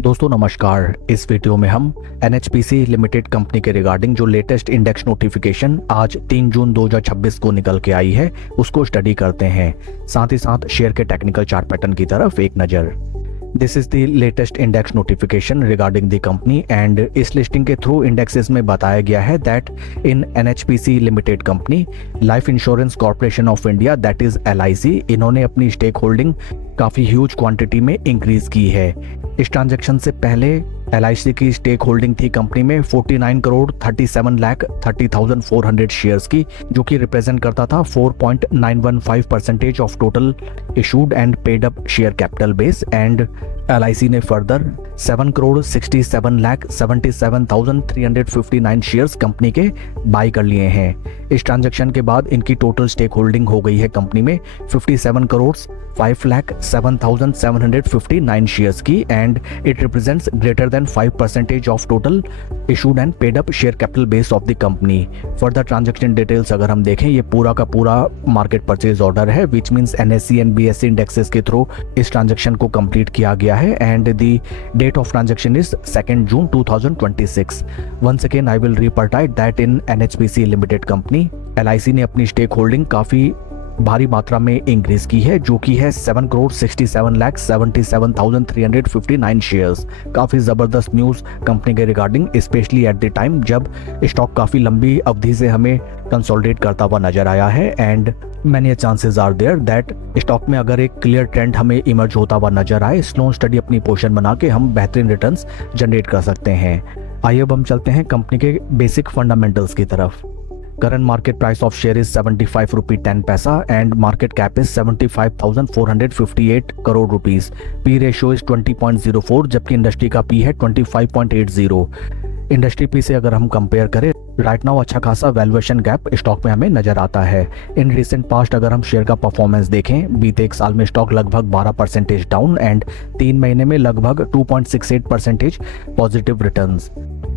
दोस्तों नमस्कार। इस वीडियो में हम NHPC लिमिटेड कंपनी के रिगार्डिंग जो लेटेस्ट इंडेक्स नोटिफिकेशन आज 3 जून 2026 को निकल के आई है उसको स्टडी करते हैं। साथ ही साथ शेयर के टेक्निकल चार्ट पैटर्न की तरफ एक नज़र। This is the latest index notification regarding the company and इस लिस्टिंग के थ्रू इंडेक्सेस में बताया गया है that in NHPC limited company life insurance corporation of India that is LIC इन्होंने अपनी स्टेक होल्डिंग काफ़ी ह्यूज क्वांटिटी में इंक्रीज की है। इस ट्रांजैक्शन से पहले LIC की स्टेक होल्डिंग थी कंपनी में 49,37,30,400 शेयर्स की, जो कि रिप्रेजेंट करता था 4.915% of total issued and paid up share capital base. And LIC ने फर्दर 7,67,77,359 शेयर्स कंपनी के बाई कर लिए हैं। इस ट्रांजैक्शन के बाद इनकी टोटल स्टेक होल्डिंग हो गई है कंपनी में 57,05,07,759 शेयर्स की and it represents greater than 5% of total issued and paid up share capital base of the company. Further transaction details अगर हम देखें, ये पूरा का पूरा मार्केट परचेज ऑर्डर है which means NSE and BSE indexes के थ्रू इस ट्रांजैक्शन को कंप्लीट किया गया है and the date of transaction is 2 June 2026। Once again I will repeat that in NHPC limited company LIC ने अपनी स्टेक होल्डिंग काफी भारी मात्रा में इंक्रीज की है, जो कि है 7,67,77,359 शेयर्स। काफी जबरदस्त न्यूज कंपनी के regarding, specially eight the time जब स्टॉक काफी लंबी अवधि से हमें कंसोलिडेट करता हुआ नजर आया है and many chances are there that stock में अगर एक क्लियर ट्रेंड हमें इमर्ज होता हुआ नजर आए, स्लो स्टडी अपनी पोजीशन बना के हम बेहतरीन रिटर्न्स जनरेट कर सकते हैं। आइए अब हम चलते हैं कंपनी के बेसिक फंडामेंटल्स की तरफ। Current market price of share is 75 rupee 10 paisa and market cap is 75,458 crore rupees. P ratio is 20.04 जबकि इंडस्ट्री का P है 25.80। इंडस्ट्री P से अगर हम कंपेयर करें राइट नाउ अच्छा खासा वैल्यूएशन गैप स्टॉक में हमें नजर आता है। इन रिसेंट पास्ट अगर हम शेयर का परफॉर्मेंस देखें, बीते एक साल में स्टॉक लगभग 12% डाउन एंड 3 महीने में लगभग 2.68% पॉजिटिव रिटर्न्स।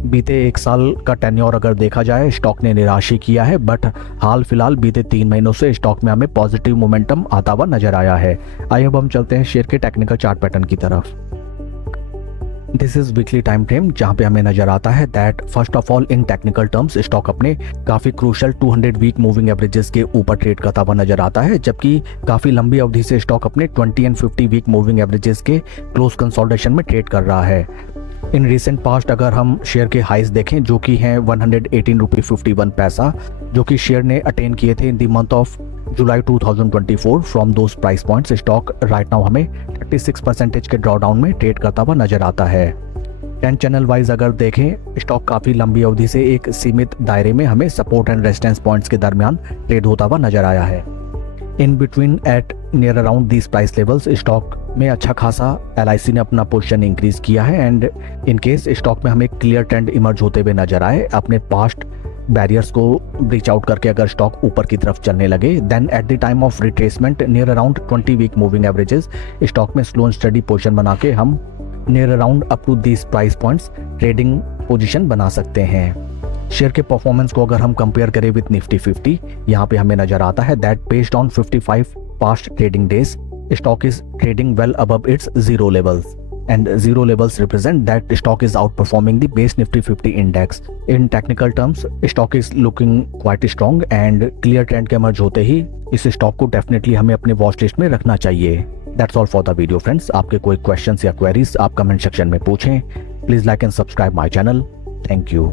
बीते एक साल का टेन्योर अगर देखा जाए स्टॉक ने निराश ही किया है, बट हाल फिलहाल बीते 3 महीनों से स्टॉक में हमें पॉजिटिव मोमेंटम आता हुआ नजर आया है। आइए अब हम चलते हैं शेयर के टेक्निकल चार्ट पैटर्न की तरफ। This is weekly time frame जहां पे हमें नजर आता है that first of all in technical terms stock अपने काफी क्रूशल 200 वीक मूविंग एवरेजेस के ऊपर ट्रेड करता हुआ नजर आता है, जबकि काफी लंबी अवधि से स्टॉक अपने 20 एंड 50 वीक मूविंग एवरेजेस के क्लोज कंसोलिडेशन में ट्रेड कर रहा है। इन रिसेंट पास्ट अगर हम शेयर के हाइज देखें जो कि हैं 118 रुपी 51 पैसा, जो कि शेयर ने अटेन किए थे in the month of July 2024 from those price points, stock right now हमें 36% के ड्रॉडाउन में ट्रेड करता हुआ नजर आता है। 10 चैनल वाइज अगर देखें स्टॉक काफी लंबी अवधि से एक सीमित दायरे में हमें सपोर्ट एंड रेजिस्टेंस पॉइंट्स के दरमियान ट्रेड होता हुआ नजर आया है। In between at near around these price levels stock में अच्छा खासा LIC ने अपना पोजीशन इंक्रीज किया है एंड इन केस स्टॉक में हमें क्लियर ट्रेंड इमर्ज होते हुए नजर आए, अपने पास्ट बैरियर्स को ब्रीच आउट करके अगर स्टॉक ऊपर की तरफ चलने लगे, then at the time of retracement near around 20 week moving averages stock में स्लो एंड स्टडी पोजीशन बना के हम near around up to these price points trading position बना सकते हैं। शेयर के परफॉर्मेंस को अगर हम कंपेयर करें विद निफ्टी 50, यहाँ पे हमें नजर आता है that based on 55 past trading days stock is trading well above its zero levels and zero levels represent that stock is outperforming the base Nifty 50 index. In technical terms stock is looking quite strong and clear trend के emerge होते ही इस stock को definitely हमें अपने watch list में रखना चाहिए। That's all for the video friends. आपके कोई questions या queries आप comment section में पूछें। Please like and subscribe my channel. Thank you.